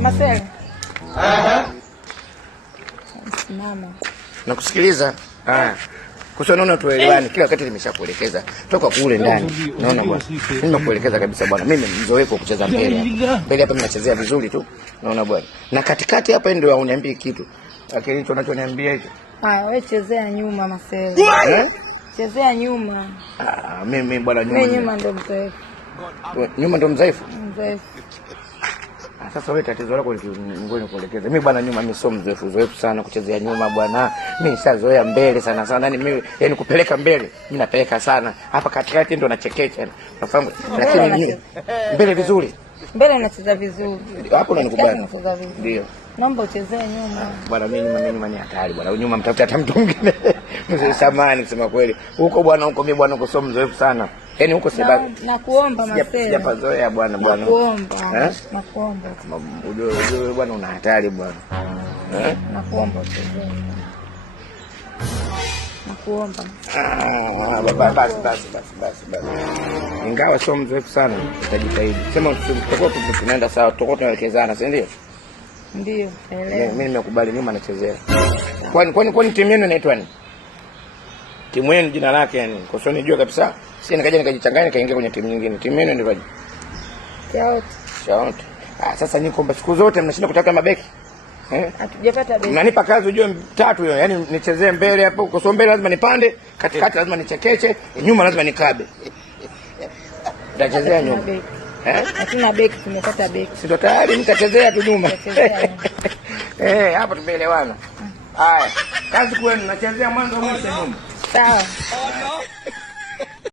Marcel. Mama. Nakusikiliza. Kusonona tuelewani, kila wakati nimeshakuelekeza. Toka kule ndani. Naona bwana. Mimi nimekuelekeza kabisa bwana. Mimi mzoefu wa kucheza mpira. Mbele hapa mnachezea vizuri tu. Naona bwana. Na katikati hapa ndio uniambie kitu. Lakini hicho unachoniambia hicho. Wewe chezea nyuma Marcel. Chezea nyuma. Mimi bwana nyuma. Mimi nyuma ndo mzoefu. Nyuma ndo mzoefu? Mzoefu. Sasa wewe tatizo lako ngoja nikuelekeze. Mimi bwana nyuma mimi sio mzoefu sana kuchezea nyuma bwana. Mimi nishazoea mbele sana. Yaani mimi kupeleka mbele, mimi napeleka sana. Hapa katikati ndo nachekecha. Unafahamu? Lakini mbele vizuri. Mbele unacheza vizuri. Hapo unanikubali. Ndio. Naomba uchezee nyuma. Bwana mimi nyuma ni hatari bwana. Nyuma mtafuta hata mtu mwingine. Mzee samani kusema kweli. Huko bwana huko mimi bwana huko sio mzoefu sana. Yaani huko sababu nakuomba Marcel. Sijapazoea bwana. Nakuomba. Ujue bwana una hatari bwana. Nakuomba uchezee. Nakuomba. Basi. Ingawa sio mzoefu sana, tutajitahidi. Sema tutakuwa tunaenda sawa, tutakuwa tunaelekezana, si ndio? Ndio, elewa. Mimi nimekubali nyuma nachezea. Kwani timu yenu inaitwa nini? Timu yenu jina lake yani, kwa sababu nijua kabisa. Si nikaja nikajichanganya nikaingia kwenye timu nyingine. Timu yenu inaitwaje? Chaot. Sasa niko kwamba siku zote mnashinda kutafuta mabeki. Hatujapata beki. Mnanipa kazi ujue tatu hiyo. Yaani nichezee mbele hapo, kwa sababu mbele lazima nipande, katikati lazima nichekeche, nyuma lazima nikabe. Tutachezea nyuma. Hatuna beki, tumepata beki. Sio tayari mtachezea tu nyuma. Hapo tumeelewana. Haya. Kazi kwenu nachezea mwanzo mwisho nyuma. Sawa.